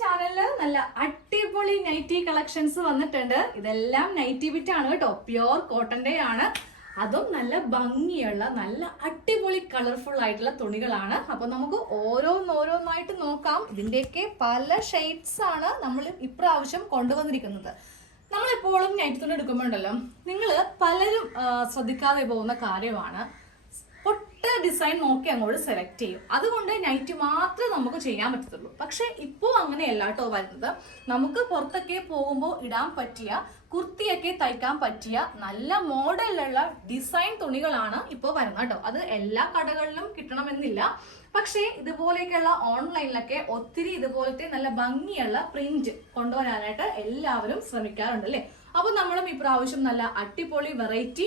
ചാനലിൽ നല്ല അടിപൊളി നൈറ്റി കളക്ഷൻസ് വന്നിട്ടുണ്ട്. ഇതെല്ലാം നൈറ്റി ബിറ്റ് ആണ് കേട്ടോ. പ്യോർ കോട്ടന്റെ ആണ്. അതും നല്ല ഭംഗിയുള്ള നല്ല അടിപൊളി കളർഫുൾ ആയിട്ടുള്ള തുണികളാണ്. അപ്പൊ നമുക്ക് ഓരോന്നോരോന്നായിട്ട് നോക്കാം. ഇതിന്റെയൊക്കെ പല ഷെയ്ഡ്സ് ആണ് നമ്മൾ ഇപ്രാവശ്യം കൊണ്ടുവന്നിരിക്കുന്നത്. നമ്മളെപ്പോഴും നൈറ്റ് തുണി എടുക്കുമ്പോണ്ടല്ലോ നിങ്ങൾ പലരും ശ്രദ്ധിക്കാതെ പോകുന്ന കാര്യമാണ്. ഡിസൈൻ നോക്കി അങ്ങോട്ട് സെലക്ട് ചെയ്യും. അതുകൊണ്ട് നൈറ്റ് മാത്രമേ നമുക്ക് ചെയ്യാൻ പറ്റത്തുള്ളൂ. പക്ഷേ ഇപ്പോൾ അങ്ങനെയല്ല കേട്ടോ വരുന്നത്. നമുക്ക് പുറത്തൊക്കെ പോകുമ്പോൾ ഇടാൻ പറ്റിയ കുർത്തിയൊക്കെ തയ്ക്കാൻ പറ്റിയ നല്ല മോഡലുള്ള ഡിസൈൻ തുണികളാണ് ഇപ്പോൾ വരുന്നത് കേട്ടോ. അത് എല്ലാ കടകളിലും കിട്ടണമെന്നില്ല. പക്ഷേ ഇതുപോലെയൊക്കെയുള്ള ഓൺലൈനിലൊക്കെ ഒത്തിരി ഇതുപോലത്തെ നല്ല ഭംഗിയുള്ള പ്രിന്റ് കൊണ്ടുവരാനായിട്ട് എല്ലാവരും ശ്രമിക്കാറുണ്ട് അല്ലേ? അപ്പോൾ നമ്മളും ഇപ്രാവശ്യം നല്ല അടിപൊളി വെറൈറ്റി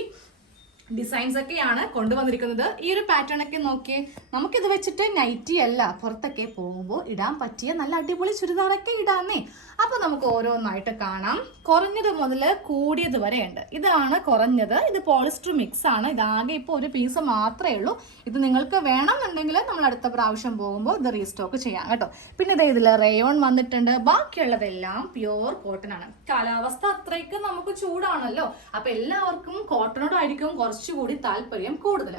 ഡിസൈൻസ് ഒക്കെയാണ് കൊണ്ടുവന്നിരിക്കുന്നത്. ഈ ഒരു പാറ്റേൺ ഒക്കെ നോക്കി നമുക്കിത് വെച്ചിട്ട് നൈറ്റി അല്ല പുറത്തൊക്കെ പോകുമ്പോൾ ഇടാൻ പറ്റിയ നല്ല അടിപൊളി ചുരിദാറൊക്കെ ഇടാന്നേ. അപ്പൊ നമുക്ക് ഓരോന്നായിട്ട് കാണാം. കുറഞ്ഞത് മുതൽ കൂടിയത് വരെ ഉണ്ട് ഇതാണ് കുറഞ്ഞത്. ഇത് പോളിസ്റ്റർ മിക്സ് ആണ്. ഇതാകെ ഇപ്പോൾ ഒരു പീസ് മാത്രമേ ഉള്ളൂ. ഇത് നിങ്ങൾക്ക് വേണമെന്നുണ്ടെങ്കിൽ നമ്മൾ അടുത്ത പ്രാവശ്യം പോകുമ്പോൾ ഇത് റീസ്റ്റോക്ക് ചെയ്യാം കേട്ടോ. പിന്നെ ഇതേ ഇതിൽ റേയോൺ വന്നിട്ടുണ്ട്. ബാക്കിയുള്ളതെല്ലാം പ്യുവർ കോട്ടൺ ആണ്. കാലാവസ്ഥ അത്രയ്ക്ക് നമുക്ക് ചൂടാണല്ലോ. അപ്പൊ എല്ലാവർക്കും കോട്ടണോടായിരിക്കും കുറച്ചുകൂടി താല്പര്യം കൂടുതൽ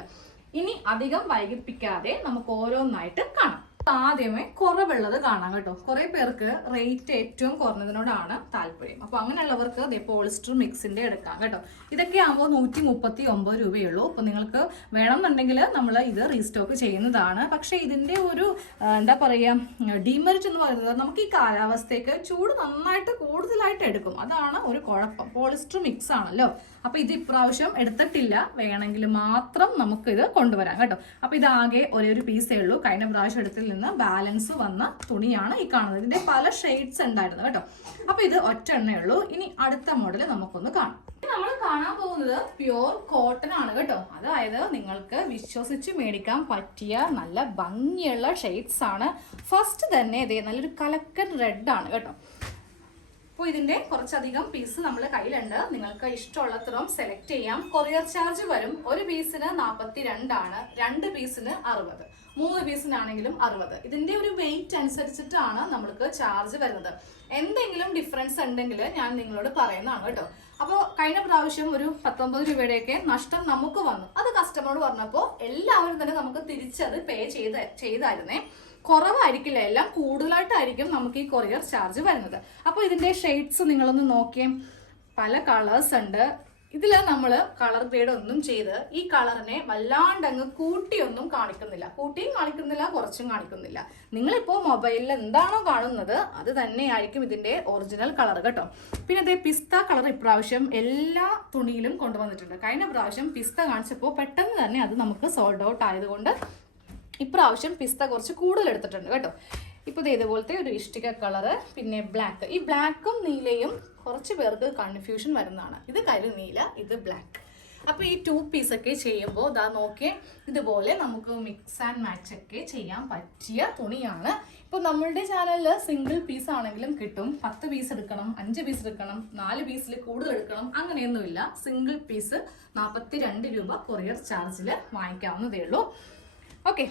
ഇനി അധികം വൈകിപ്പിക്കാതെ നമുക്ക് ഓരോന്നായിട്ട് കാണാം. ആദ്യമേ കുറവുള്ളത് കാണാം കേട്ടോ. കുറെ പേർക്ക് റേറ്റ് ഏറ്റവും കുറഞ്ഞതിനോടാണ് താല്പര്യം. അപ്പൊ അങ്ങനെയുള്ളവർക്ക് ദേ പോളിസ്റ്റർ മിക്സിന്റെ എടുക്കാം കേട്ടോ. ഇതൊക്കെ ആകുമ്പോൾ നൂറ്റി മുപ്പത്തി ഒമ്പത് രൂപയുള്ളൂ. അപ്പൊ നിങ്ങൾക്ക് വേണമെന്നുണ്ടെങ്കിൽ നമ്മൾ ഇത് റീസ്റ്റോക്ക് ചെയ്യുന്നതാണ്. പക്ഷെ ഇതിന്റെ ഒരു എന്താ പറയുക ഡിമെറിറ്റ് എന്ന് പറയുന്നത് നമുക്ക് ഈ കാലാവസ്ഥയ്ക്ക് ചൂട് നന്നായിട്ട് കൂടുതലായിട്ട് എടുക്കും. അതാണ് ഒരു കുഴപ്പം. പോളിസ്റ്റർ മിക്സ് ആണല്ലോ. അപ്പൊ ഇത് ഇപ്രാവശ്യം എടുത്തിട്ടില്ല. വേണമെങ്കിൽ മാത്രം നമുക്ക് ഇത് കൊണ്ടുവരാം കേട്ടോ. അപ്പൊ ആകെ ഒരേ ഒരു പീസേ ഉള്ളൂ. കഴിഞ്ഞ പ്രാവശ്യം എടുത്തിൽ നിന്ന് ബാലൻസ് വന്ന തുണിയാണ് ഈ കാണുന്നത്. ഇതിന്റെ പല ഷെയ്ഡ്സ് ഉണ്ടായിരുന്നു കേട്ടോ. അപ്പൊ ഇത് ഒറ്റ എണ്ണേ ഉള്ളൂ. ഇനി അടുത്ത മോഡൽ നമുക്കൊന്ന് കാണാം. നമ്മൾ കാണാൻ പോകുന്നത് പ്യുവർ കോട്ടൺ ആണ് കേട്ടോ. അതായത് നിങ്ങൾക്ക് വിശ്വസിച്ച് മേടിക്കാൻ പറ്റിയ നല്ല ഭംഗിയുള്ള ഷെയ്ഡ്സ് ആണ്. ഫസ്റ്റ് തന്നെ ഇതേ നല്ലൊരു കലക്കൻ റെഡ് ആണ് കേട്ടോ. അപ്പോൾ ഇതിന്റെ കുറച്ചധികം പീസ് നമ്മൾ കയ്യിലുണ്ട്. നിങ്ങൾക്ക് ഇഷ്ടമുള്ളത്രയും സെലക്ട് ചെയ്യാം. കൊറിയർ ചാർജ് വരും ഒരു പീസിന് നാൽപ്പത്തി രണ്ടാണ് രണ്ട് പീസിന് അറുപത്. മൂന്ന് പീസിനാണെങ്കിലും അറുപത്. ഇതിന്റെ ഒരു വെയിറ്റ് അനുസരിച്ചിട്ടാണ് നമ്മൾക്ക് ചാർജ് വരുന്നത്. എന്തെങ്കിലും ഡിഫറൻസ് ഉണ്ടെങ്കിൽ ഞാൻ നിങ്ങളോട് പറയുന്നതാണ് കേട്ടോ. അപ്പോൾ കഴിഞ്ഞ പ്രാവശ്യം ഒരു പത്തൊമ്പത് രൂപയുടെയൊക്കെ നഷ്ടം നമുക്ക് വന്നു. അത് കസ്റ്റമറോട് പറഞ്ഞപ്പോൾ എല്ലാവരും തന്നെ നമുക്ക് തിരിച്ചത് പേ ചെയ്ത് ചെയ്തായിരുന്നേ. കുറവായിരിക്കില്ല. എല്ലാം കൂടുതലായിട്ടായിരിക്കും നമുക്ക് ഈ കൊറിയർ ചാർജ് വരുന്നത്. അപ്പോൾ ഇതിന്റെ ഷെയ്ഡ്സ് നിങ്ങളൊന്ന് നോക്കിയേ. പല കളേഴ്സ് ഉണ്ട്. ഇതിൽ നമ്മൾ കളർ ഗ്രേഡ് ഒന്നും ചെയ്ത് ഈ കളറിനെ വല്ലാണ്ടങ്ങ് കൂട്ടിയൊന്നും കാണിക്കുന്നില്ല. കൂട്ടിയും കാണിക്കുന്നില്ല കുറച്ചും കാണിക്കുന്നില്ല. നിങ്ങളിപ്പോൾ മൊബൈലിൽ എന്താണോ കാണുന്നത് അത് തന്നെയായിരിക്കും ഇതിന്റെ ഒറിജിനൽ കളർ കേട്ടോ. പിന്നെ ഇതേ പിസ്ത കളർ ഇപ്രാവശ്യം എല്ലാ തുണിയിലും കൊണ്ടുവന്നിട്ടുണ്ട്. കഴിഞ്ഞ പ്രാവശ്യം പിസ്ത കാണിച്ചപ്പോൾ പെട്ടെന്ന് തന്നെ അത് നമുക്ക് സോൾഡ് ഔട്ട് ആയതുകൊണ്ട് ഇപ്രാവശ്യം പിസ്ത കുറച്ച് കൂടുതൽ എടുത്തിട്ടുണ്ട് കേട്ടോ. ഇപ്പോൾ ഇതേപോലത്തെ ഒരു ഇഷ്ടിക കളറ് പിന്നെ ബ്ലാക്ക് ഈ ബ്ലാക്കും നീലയും കുറച്ച് പേർക്ക് കൺഫ്യൂഷൻ വരുന്നതാണ്. ഇത് കരിനീല ഇത് ബ്ലാക്ക് അപ്പോൾ ഈ ടു പീസ് ഒക്കെ ചെയ്യുമ്പോൾ ഇതാ നോക്കിയേ ഇതുപോലെ നമുക്ക് മിക്സ് ആൻഡ് മാച്ച് ഒക്കെ ചെയ്യാൻ പറ്റിയ തുണിയാണ്. ഇപ്പോൾ നമ്മളുടെ ചാനലിൽ സിംഗിൾ പീസ് ആണെങ്കിലും കിട്ടും. പത്ത് പീസ് എടുക്കണം അഞ്ച് പീസ് എടുക്കണം നാല് പീസിൽ കൂടുതൽ എടുക്കണം അങ്ങനെയൊന്നുമില്ല. സിംഗിൾ പീസ് നാൽപ്പത്തി രണ്ട് രൂപ കൊറിയർ ചാർജിൽ വാങ്ങിക്കാവുന്നതേ ഉള്ളൂ. ഓക്കെ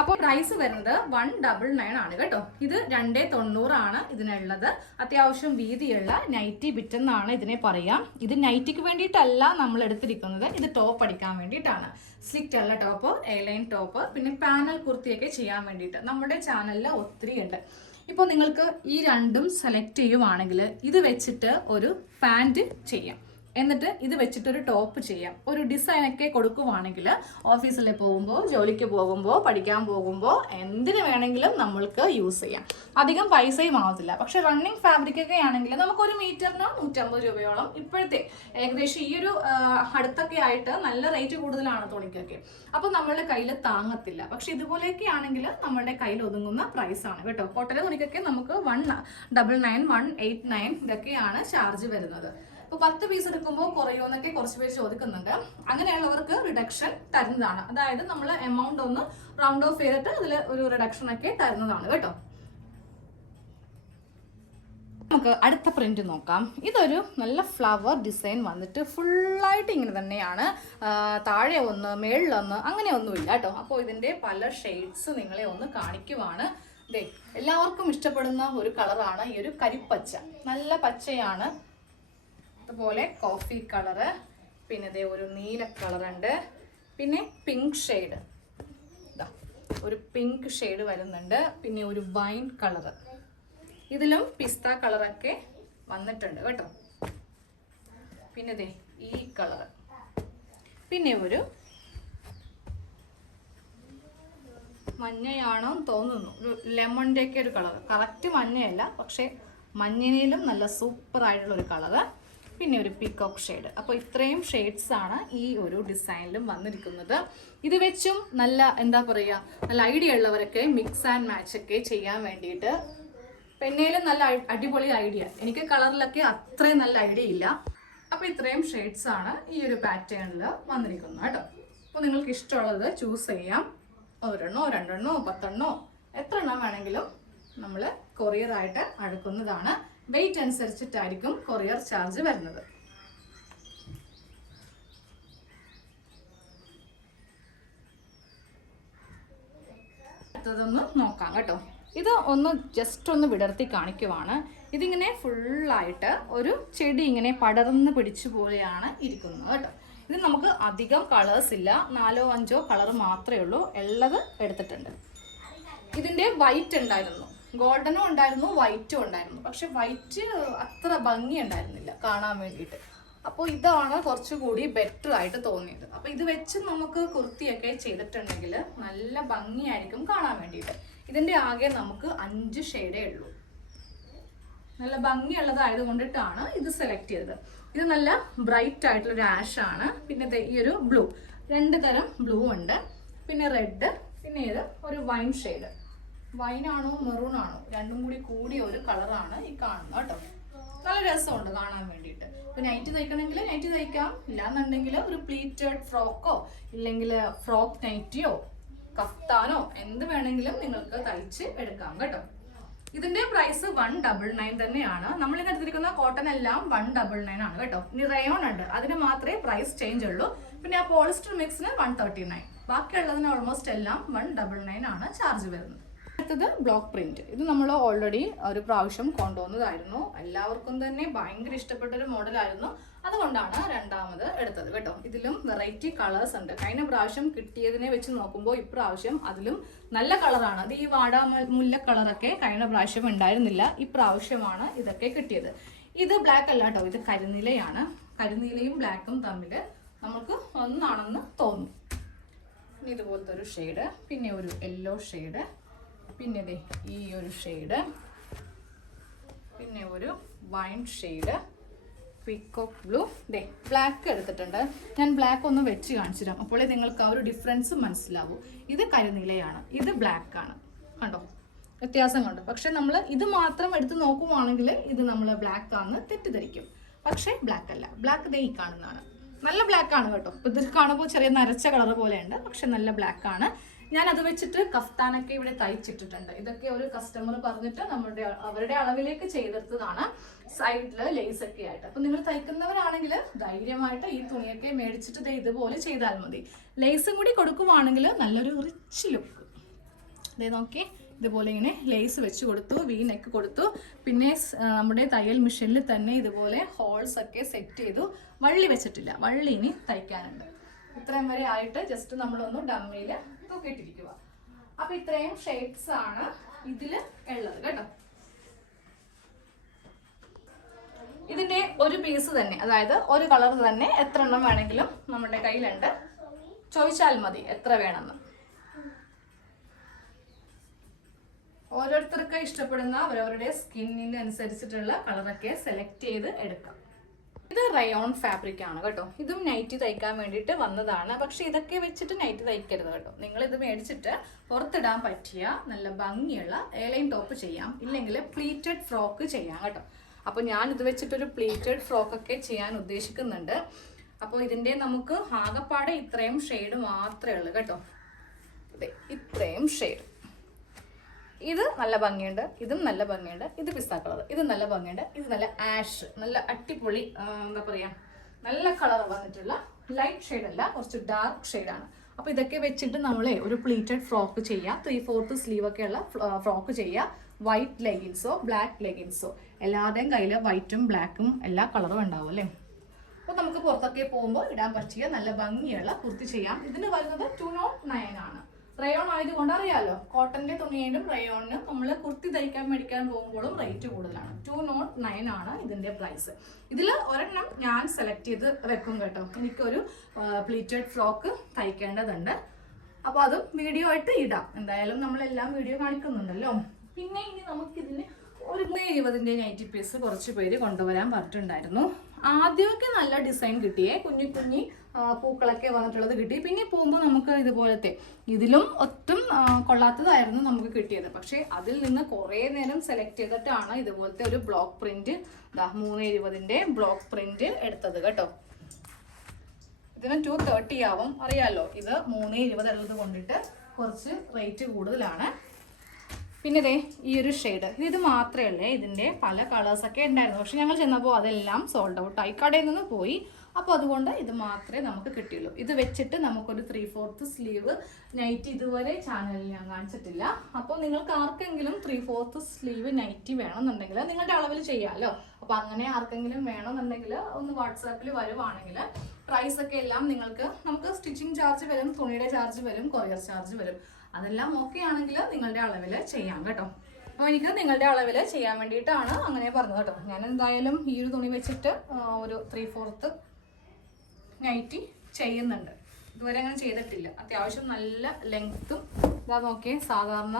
അപ്പോൾ പ്രൈസ് വരുന്നത് വൺ ഡബിൾ നയൻ ആണ് കേട്ടോ. ഇത് രണ്ടേ തൊണ്ണൂറാണ് ഇതിനുള്ളത്. അത്യാവശ്യം വീതിയുള്ള നൈറ്റി ബിറ്റ് എന്നാണ് ഇതിനെ പറയാം. ഇത് നൈറ്റിക്ക് വേണ്ടിയിട്ടല്ല നമ്മൾ എടുത്തിരിക്കുന്നത്. ഇത് ടോപ്പ് അടിക്കാൻ വേണ്ടിയിട്ടാണ്. സ്ലിറ്റ് അല്ല ടോപ്പ് എയർലൈൻ ടോപ്പ് പിന്നെ പാനൽ കുർത്തിയൊക്കെ ചെയ്യാൻ വേണ്ടിയിട്ട്. നമ്മുടെ ചാനലിൽ ഒത്തിരി ഉണ്ട് ഇപ്പോൾ നിങ്ങൾക്ക് ഈ രണ്ടും സെലക്ട് ചെയ്യുവാണെങ്കിൽ ഇത് വെച്ചിട്ട് ഒരു പാന്റ് ചെയ്യാം. എന്നിട്ട് ഇത് വെച്ചിട്ടൊരു ടോപ്പ് ചെയ്യാം. ഒരു ഡിസൈനൊക്കെ കൊടുക്കുവാണെങ്കിൽ ഓഫീസിൽ പോകുമ്പോൾ ജോലിക്ക് പോകുമ്പോൾ പഠിക്കാൻ പോകുമ്പോൾ എന്തിനു വേണമെങ്കിലും നമ്മൾക്ക് യൂസ് ചെയ്യാം. അധികം പൈസയും ആവത്തില്ല. പക്ഷെ റണ്ണിങ് ഫാബ്രിക് ഒക്കെ ആണെങ്കിൽ നമുക്ക് ഒരു മീറ്ററിന് നൂറ്റമ്പത് രൂപയോളം ഇപ്പോഴത്തെ ഏകദേശം ഈ ഒരു അടുത്തൊക്കെ ആയിട്ട് നല്ല റേറ്റ് കൂടുതലാണ് തുണിക്കൊക്കെ. അപ്പോൾ നമ്മളുടെ കയ്യിൽ താങ്ങത്തില്ല. പക്ഷെ ഇതുപോലെയൊക്കെ ആണെങ്കിൽ നമ്മളുടെ കയ്യിൽ ഒതുങ്ങുന്ന പ്രൈസ് ആണ് കേട്ടോ. കോട്ടലെ തുണിക്കൊക്കെ നമുക്ക് one double nine one eight nine ഇതൊക്കെയാണ് ചാർജ് വരുന്നത്. ഇപ്പൊ പത്ത് പീസ് എടുക്കുമ്പോൾ കുറയുമെന്നൊക്കെ കുറച്ച് പേര് ചോദിക്കുന്നുണ്ട്. അങ്ങനെയുള്ളവർക്ക് റിഡക്ഷൻ തരുന്നതാണ്. അതായത് നമ്മൾ എമൗണ്ട് ഒന്ന് റൗണ്ട് ഓഫ് ചെയ്തിട്ട് അതിൽ ഒരു റിഡക്ഷൻ ഒക്കെ തരുന്നതാണ് കേട്ടോ. നമുക്ക് അടുത്ത പ്രിന്റ് നോക്കാം. ഇതൊരു നല്ല ഫ്ലവർ ഡിസൈൻ വന്നിട്ട് ഫുള്ളായിട്ട് ഇങ്ങനെ തന്നെയാണ്. താഴെ ഒന്ന് മേളിലൊന്ന് അങ്ങനെ ഒന്നുമില്ല കേട്ടോ. അപ്പോൾ ഇതിന്റെ പല ഷെയ്ഡ്സ് നിങ്ങളെ ഒന്ന് കാണിക്കുവാണ്. ദേ എല്ലാവർക്കും ഇഷ്ടപ്പെടുന്ന ഒരു കളറാണ് ഈ ഒരു കരിപ്പച്ച. നല്ല പച്ചയാണ്. അതുപോലെ കോഫി കളറ് പിന്നെ ഇതേ ഒരു നീല കളറുണ്ട് പിന്നെ പിങ്ക് ഷെയ്ഡ് ഇതാ ഒരു പിങ്ക് ഷെയ്ഡ് വരുന്നുണ്ട്. പിന്നെ ഒരു വൈൻ കളറ് ഇതിലും പിസ്ത കളറൊക്കെ വന്നിട്ടുണ്ട് കേട്ടോ. പിന്നെ ദേ ഈ കളർ പിന്നെ ഒരു മഞ്ഞയാണോ എന്ന് തോന്നുന്നു. ഒരു ലെമണിന്റെ ഒക്കെ ഒരു കളർ കറക്റ്റ് മഞ്ഞയല്ല പക്ഷേ മഞ്ഞിനേലും നല്ല സൂപ്പറായിട്ടുള്ളൊരു കളറ് പിന്നെ ഒരു പീക്കോക്ക് ഷെയ്ഡ് അപ്പോൾ ഇത്രയും ഷെയ്ഡ്സ് ആണ് ഈ ഒരു ഡിസൈനിലും വന്നിരിക്കുന്നത്. ഇത് വെച്ചും നല്ല എന്താ പറയുക നല്ല ഐഡിയ ഉള്ളവരൊക്കെ മിക്സ് ആൻഡ് മാച്ച് ഒക്കെ ചെയ്യാൻ വേണ്ടിയിട്ട് പെന്നയിലും നല്ല അടിപൊളി ഐഡിയ എനിക്ക് കളറിലൊക്കെ അത്രയും നല്ല ഐഡിയ ഇല്ല. അപ്പോൾ ഇത്രയും ഷെയ്ഡ്സ് ആണ് ഈ ഒരു പാറ്റേണിൽ വന്നിരിക്കുന്നത് കേട്ടോ. അപ്പോൾ നിങ്ങൾക്ക് ഇഷ്ടമുള്ളത് ചൂസ് ചെയ്യാം. ഒരെണ്ണോ രണ്ടെണ്ണോ പത്തെണ്ണോ എത്ര എണ്ണം വേണമെങ്കിലും നമ്മൾ കൊറിയറായിട്ട് അടുക്കുന്നതാണ് വെയിറ്റ് അനുസരിച്ചിട്ടായിരിക്കും കൊറിയർ ചാർജ് വരുന്നത്. അടുത്തതൊന്ന് നോക്കാം കേട്ടോ. ഇത് ഒന്ന് ജസ്റ്റ് ഒന്ന് വിടർത്തി കാണിക്കുവാണ്. ഇതിങ്ങനെ ഫുള്ളായിട്ട് ഒരു ചെടി ഇങ്ങനെ പടർന്ന് പിടിച്ചു പോലെയാണ് ഇരിക്കുന്നത് കേട്ടോ. ഇത് നമുക്ക് അധികം കളേഴ്സ് ഇല്ല. നാലോ അഞ്ചോ കളർ മാത്രമേ ഉള്ളൂ. ഉള്ളത് എടുത്തിട്ടുണ്ട്. ഇതിന്റെ വൈറ്റ് ഉണ്ടായിരുന്നു ഗോൾഡനും ഉണ്ടായിരുന്നു വൈറ്റും ഉണ്ടായിരുന്നു. പക്ഷെ വൈറ്റ് അത്ര ഭംഗി ഉണ്ടായിരുന്നില്ല കാണാൻ വേണ്ടിയിട്ട്. അപ്പോൾ ഇതാണ് കുറച്ചുകൂടി ബെറ്റർ ആയിട്ട് തോന്നിയത്. അപ്പോൾ ഇത് വെച്ച് നമുക്ക് കുർത്തിയൊക്കെ ചെയ്തിട്ടുണ്ടെങ്കിൽ നല്ല ഭംഗിയായിരിക്കും കാണാൻ വേണ്ടിയിട്ട്. ഇതിന്റെ ആകെ നമുക്ക് അഞ്ച് ഷെയ്ഡേ ഉള്ളൂ. നല്ല ഭംഗിയുള്ളതായത് കൊണ്ടിട്ടാണ് ഇത് സെലക്ട് ചെയ്തത്. ഇത് നല്ല ബ്രൈറ്റ് ആയിട്ടുള്ള ഒരു ആഷ് ആണ്. പിന്നെ ഈ ഒരു ബ്ലൂ രണ്ട് തരം ബ്ലൂ ഉണ്ട്. പിന്നെ റെഡ് പിന്നെ ഇത് ഒരു വൈൻ ഷെയ്ഡ് വൈൻ ആണോ മെറൂൺ ആണോ? രണ്ടും കൂടി കൂടിയ ഒരു കളറാണ് ഈ കാണുന്നത് കേട്ടോ. നല്ല രസമുണ്ട് കാണാൻ വേണ്ടിയിട്ട്. ഇപ്പൊ നൈറ്റ് തയ്ക്കണമെങ്കിൽ നൈറ്റ് തയ്ക്കാം ഇല്ലാന്നുണ്ടെങ്കിൽ ഒരു പ്ലീറ്റഡ് ഫ്രോക്കോ ഇല്ലെങ്കിൽ ഫ്രോക്ക് നൈറ്റിയോ കഫ്താനോ എന്ത് വേണമെങ്കിലും നിങ്ങൾക്ക് തയ്ച്ച് എടുക്കാം കേട്ടോ. ഇതിന്റെ പ്രൈസ് വൺ ഡബിൾ നയൻ തന്നെയാണ്. നമ്മൾ ഇന്ന് എടുത്തിരിക്കുന്ന കോട്ടൺ എല്ലാം വൺ ഡബിൾ നയൻ ആണ് കേട്ടോ. ഇനി റയോൺ ഉണ്ട്. അതിന് മാത്രമേ പ്രൈസ് ചേഞ്ച് ഉള്ളൂ. പിന്നെ ആ പോളിസ്റ്റർ മിക്സിന് വൺ തേർട്ടി നയൻ ബാക്കിയുള്ളതിന് ഓൾമോസ്റ്റ് എല്ലാം വൺ ഡബിൾ നയൻ ആണ് ചാർജ് വരുന്നത്. അടുത്തത് ബ്ലോക്ക് പ്രിന്റ് ഇത് നമ്മൾ ഓൾറെഡി ഒരു പ്രാവശ്യം കൊണ്ടുവന്നതായിരുന്നു. എല്ലാവർക്കും തന്നെ ഭയങ്കര ഇഷ്ടപ്പെട്ട ഒരു മോഡലായിരുന്നു അതുകൊണ്ടാണ് രണ്ടാമത് എടുത്തത് കേട്ടോ. ഇതിലും വെറൈറ്റി കളേഴ്സ് ഉണ്ട്. കഴിഞ്ഞ പ്രാവശ്യം കിട്ടിയതിനെ വെച്ച് നോക്കുമ്പോൾ ഇപ്രാവശ്യം അതിലും നല്ല കളറാണ് അത് ഈ വാടാ മുല്ല കളറൊക്കെ കഴിഞ്ഞ പ്രാവശ്യം ഉണ്ടായിരുന്നില്ല. ഇപ്രാവശ്യമാണ് ഇതൊക്കെ കിട്ടിയത്. ഇത് ബ്ലാക്ക് അല്ല കേട്ടോ. ഇത് കരിനിലയാണ്. കരിനിലയും ബ്ലാക്കും തമ്മിൽ നമുക്ക് ഒന്നാണെന്ന് തോന്നുന്നു ഇതുപോലത്തെ ഒരു ഷെയ്ഡ് പിന്നെ ഒരു യെല്ലോ ഷെയ്ഡ് പിന്നെ ദേ ഈ ഒരു ഷെയ്ഡ് പിന്നെ ഒരു വൈൻ ഷെയ്ഡ് പീക്കോക്ക് ബ്ലൂ ദേ ബ്ലാക്ക് എടുത്തിട്ടുണ്ട്. ഞാൻ ബ്ലാക്ക് ഒന്ന് വെച്ച് കാണിച്ചു തരാം അപ്പോൾ നിങ്ങൾക്ക് ആ ഒരു ഡിഫറൻസ് മനസ്സിലാവും. ഇത് കരിനിലയാണ്. ഇത് ബ്ലാക്ക് ആണ്. കണ്ടോ? വ്യത്യാസം കണ്ടോ. പക്ഷെ നമ്മൾ ഇത് മാത്രം എടുത്ത് നോക്കുവാണെങ്കിൽ ഇത് നമ്മൾ ബ്ലാക്ക് ആണെന്ന് തെറ്റിദ്ധരിക്കും. പക്ഷേ ബ്ലാക്ക് അല്ല. ബ്ലാക്ക് ദേ ഈ കാണുന്നതാണ്. നല്ല ബ്ലാക്ക് ആണ് കേട്ടോ. ഇത് കാണുമ്പോൾ ചെറിയ നരച്ച കളർ പോലെയുണ്ട്. പക്ഷെ നല്ല ബ്ലാക്ക് ആണ്. ഞാൻ അത് വെച്ചിട്ട് കഫ്താനൊക്കെ ഇവിടെ തയ്ച്ചിട്ടിട്ടുണ്ട്. ഇതൊക്കെ ഒരു കസ്റ്റമർ പറഞ്ഞിട്ട് നമ്മുടെ അവരുടെ അളവിലേക്ക് ചെയ്തെടുത്തതാണ്. സൈഡിൽ ലേസ് ഒക്കെ ആയിട്ട്. അപ്പൊ നിങ്ങൾ തയ്ക്കുന്നവരാണെങ്കിൽ ധൈര്യമായിട്ട് ഈ തുണിയൊക്കെ മേടിച്ചിട്ട് ഇതുപോലെ ചെയ്താൽ മതി. ലേസും കൂടി കൊടുക്കുവാണെങ്കിൽ നല്ലൊരു റിച്ച് ലുക്ക് ദേ നോക്കി ഇതുപോലെ ഇങ്ങനെ ലേസ് വെച്ച് കൊടുത്തു വി നെക്ക് കൊടുത്തു. പിന്നെ നമ്മുടെ തയ്യൽ മെഷീനിൽ തന്നെ ഇതുപോലെ ഹോൾസ് ഒക്കെ സെറ്റ് ചെയ്തു. വള്ളി വെച്ചിട്ടില്ല. വള്ളി ഇനി തയ്ക്കാനുണ്ട്. ഇത്രയും വരെ ആയിട്ട് ജസ്റ്റ് നമ്മളൊന്ന് ഡമ്മിയിൽ തൂക്കിയിട്ടിരിക്കുക അപ്പൊ ഇത്രയും ഷേപ്സ് ആണ് ഇതിൽ ഉള്ളത് കേട്ടോ. ഇതിന്റെ ഒരു പീസ് തന്നെ അതായത് ഒരു കളർ തന്നെ എത്ര എണ്ണം വേണമെങ്കിലും നമ്മുടെ കയ്യിലുണ്ട്. ചോദിച്ചാൽ മതി എത്ര വേണമെന്ന്. ഓരോരുത്തർക്ക് ഇഷ്ടപ്പെടുന്ന അവരവരുടെ സ്കിന്നിന് അനുസരിച്ചിട്ടുള്ള കളറൊക്കെ സെലക്ട് ചെയ്ത് എടുക്കാം. ഇത് റയോൺ ഫാബ്രിക് ആണ് കേട്ടോ. ഇതും നൈറ്റി തയ്ക്കാൻ വേണ്ടിയിട്ട് വന്നതാണ്. പക്ഷെ ഇതൊക്കെ വെച്ചിട്ട് നൈറ്റ് തയ്ക്കരുത് കേട്ടോ. നിങ്ങൾ ഇത് മേടിച്ചിട്ട് പുറത്തിടാൻ പറ്റിയ നല്ല ഭംഗിയുള്ള ഏലൈൻ ടോപ്പ് ചെയ്യാം. ഇല്ലെങ്കിൽ പ്ലീറ്റഡ് ഫ്രോക്ക് ചെയ്യാം കേട്ടോ. അപ്പോൾ ഞാൻ ഇത് വെച്ചിട്ടൊരു പ്ലീറ്റഡ് ഫ്രോക്ക് ഒക്കെ ചെയ്യാൻ ഉദ്ദേശിക്കുന്നുണ്ട്. അപ്പോൾ ഇതിന്റെ നമുക്ക് ആകപ്പാടെ ഇത്രയും ഷെയ്ഡ് മാത്രമേ ഉള്ളൂ കേട്ടോ. അതെ ഇത്രയും ഷെയ്ഡ് ഇത് നല്ല ഭംഗിയുണ്ട് ഇതും നല്ല ഭംഗിയുണ്ട് ഇത് പിസ്ത കളർ ഇത് നല്ല ഭംഗിയുണ്ട് ഇത് നല്ല ആഷ് നല്ല അടിപൊളി എന്താ പറയാ നല്ല കളർ വന്നിട്ടുള്ള ലൈറ്റ് ഷെയ്ഡ് അല്ല കുറച്ച് ഡാർക്ക് ഷെയ്ഡാണ് അപ്പോൾ ഇതൊക്കെ വെച്ചിട്ട് നമ്മളെ ഒരു പ്ലീറ്റഡ് ഫ്രോക്ക് ചെയ്യുക ത്രീ ഫോർത്ത് സ്ലീവ് ഒക്കെ ഉള്ള ഫ്രോക്ക് ചെയ്യുക വൈറ്റ് ലെഗിൻസോ ബ്ലാക്ക് ലെഗിൻസോ എല്ലാവരുടെയും കയ്യിൽ വൈറ്റും ബ്ലാക്കും എല്ലാ കളറും ഉണ്ടാവും അല്ലേ? അപ്പോൾ നമുക്ക് പുറത്തൊക്കെ പോകുമ്പോൾ ഇടാൻ പറ്റിയ നല്ല ഭംഗിയുള്ള കുർത്തി ചെയ്യാം. ഇതിന് വരുന്നത് ടു നോട്ട് നയൻ ആണ്. റയോൺ ആയതുകൊണ്ട് അറിയാലോ കോട്ടന്റെ തുണിയായിട്ടും റയോണിന് നമ്മൾ കുർത്തി തയ്ക്കാൻ മേടിക്കാൻ പോകുമ്പോഴും റേറ്റ് കൂടുതലാണ്. ടു നോട്ട് നയൻ ആണ് ഇതിന്റെ പ്രൈസ് ഇതിൽ ഒരെണ്ണം ഞാൻ സെലക്ട് ചെയ്ത് വെക്കും കേട്ടോ. എനിക്കൊരു പ്ലീറ്റഡ് ഫ്രോക്ക് തയ്ക്കേണ്ടതുണ്ട്. അപ്പോൾ അതും വീഡിയോ ആയിട്ട് ഇടാം. എന്തായാലും നമ്മളെല്ലാം വീഡിയോ കാണിക്കുന്നുണ്ടല്ലോ. പിന്നെ ഇനി നമുക്കിതിന് ഒരു ഇരുപതിന്റെ നൈറ്റി പീസ് കുറച്ച് പേര് കൊണ്ടുവരാൻ പറഞ്ഞിട്ടുണ്ടായിരുന്നു. ആദ്യമൊക്കെ നല്ല ഡിസൈൻ കിട്ടിയേ. കുഞ്ഞു കുഞ്ഞി പൂക്കളൊക്കെ വന്നിട്ടുള്ളത് കിട്ടി. പിന്നെ പോകുമ്പോൾ നമുക്ക് ഇതുപോലത്തെ ഇതിലും ഒട്ടും കൊള്ളാത്തതായിരുന്നു നമുക്ക് കിട്ടിയത്. പക്ഷേ അതിൽ നിന്ന് കുറേ നേരം സെലക്ട് ചെയ്തിട്ടാണ് ഇതുപോലത്തെ ഒരു ബ്ലോക്ക് പ്രിന്റ് ദാ മൂന്ന് ഇരുപതിന്റെ ബ്ലോക്ക് പ്രിന്റ് എടുത്തത് കേട്ടോ. ഇതിന് ടു തേർട്ടി ആവും. അറിയാലോ ഇത് മൂന്ന് ഇരുപത് ഉള്ളത് കൊണ്ടിട്ട് കുറച്ച് റേറ്റ് കൂടുതലാണ്. പിന്നെ ദേ ഈ ഒരു ഷെയ്ഡ് ഇത് മാത്രമേ ഉള്ളേ ഇതിന്റെ പല കളേഴ്സൊക്കെ ഉണ്ടായിരുന്നു. പക്ഷെ ഞങ്ങൾ ചെന്നപ്പോൾ അതെല്ലാം സോൾഡ് ഔട്ട് ആയി കടയിൽ നിന്ന് പോയി. അപ്പോൾ അതുകൊണ്ട് ഇത് മാത്രമേ നമുക്ക് കിട്ടിയുള്ളൂ. ഇത് വെച്ചിട്ട് നമുക്കൊരു ത്രീ ഫോർത്ത് സ്ലീവ് നൈറ്റ് ഇതുവരെ ചാനലിൽ ഞാൻ കാണിച്ചിട്ടില്ല. അപ്പോൾ നിങ്ങൾക്ക് ആർക്കെങ്കിലും ത്രീ ഫോർത്ത് സ്ലീവ് നൈറ്റി വേണമെന്നുണ്ടെങ്കിൽ നിങ്ങളുടെ അളവിൽ ചെയ്യാമല്ലോ അപ്പോൾ അങ്ങനെ ആർക്കെങ്കിലും വേണമെന്നുണ്ടെങ്കിൽ ഒന്ന് വാട്സാപ്പിൽ വരുവാണെങ്കിൽ പ്രൈസ് ഒക്കെ എല്ലാം നിങ്ങൾക്ക് നമുക്ക് സ്റ്റിച്ചിങ് ചാർജ് വരും തുണിയുടെ ചാർജ് വരും കൊറിയർ ചാർജ് വരും. അതെല്ലാം ഓക്കെ ആണെങ്കിൽ നിങ്ങളുടെ അളവിൽ ചെയ്യാം കേട്ടോ. അപ്പോൾ എനിക്ക് നിങ്ങളുടെ അളവിൽ ചെയ്യാൻ വേണ്ടിയിട്ടാണ് അങ്ങനെ പറഞ്ഞത് കേട്ടോ. ഞാൻ എന്തായാലും ഈ ഒരു തുണി വെച്ചിട്ട് ഒരു ത്രീ ഫോർത്ത് നൈറ്റി ചെയ്യുന്നുണ്ട്. ഇതുവരെ അങ്ങനെ ചെയ്തിട്ടില്ല. അത്യാവശ്യം നല്ല ലെങ്ത്തും ഇതാ നോക്കിയേ സാധാരണ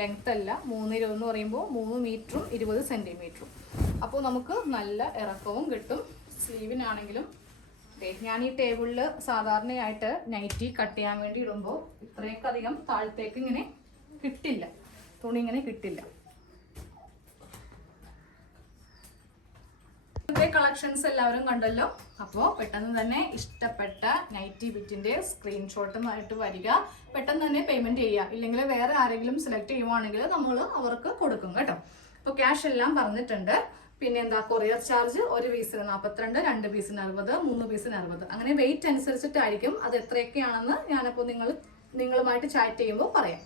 ലെങ്ത് അല്ല മൂന്ന് ഇരുപത് എന്ന് പറയുമ്പോൾ മൂന്ന് മീറ്ററും ഇരുപത് സെന്റിമീറ്ററും അപ്പോൾ നമുക്ക് നല്ല ഇറക്കവും കിട്ടും. സ്ലീവിനാണെങ്കിലും ഞാൻ ഈ ടേബിളിൽ സാധാരണയായിട്ട് നൈറ്റി കട്ട് ചെയ്യാൻ വേണ്ടി ഇടുമ്പോൾ ഇത്രയൊക്കെ അധികം താഴത്തേക്ക് ഇങ്ങനെ കിട്ടില്ല. തുണി ഇങ്ങനെ കിട്ടില്ല. കളക്ഷൻസ് എല്ലാവരും കണ്ടല്ലോ? അപ്പോൾ പെട്ടെന്ന് തന്നെ ഇഷ്ടപ്പെട്ട നൈറ്റി ബിറ്റിന്റെ സ്ക്രീൻഷോട്ടുമായിട്ട് വരിക. പെട്ടെന്ന് തന്നെ പേയ്മെന്റ് ചെയ്യുക. ഇല്ലെങ്കിൽ വേറെ ആരെങ്കിലും സെലക്ട് ചെയ്യുവാണെങ്കിൽ നമ്മൾ അവർക്ക് കൊടുക്കും കേട്ടോ. അപ്പോൾ ക്യാഷ് എല്ലാം പറഞ്ഞിട്ടുണ്ട്. പിന്നെ എന്താ കൊറിയർ ചാർജ് ഒരു പീസിന് നാൽപ്പത്തിരണ്ട് രണ്ട് പീസിന് അറുപത് മൂന്ന് പീസിന് അറുപത്. അങ്ങനെ വെയിറ്റ് അനുസരിച്ചിട്ടായിരിക്കും അത് എത്രയൊക്കെയാണെന്ന് ഞാനപ്പോൾ നിങ്ങൾ നിങ്ങളുമായിട്ട് ചാറ്റ് ചെയ്യുമ്പോൾ പറയാം.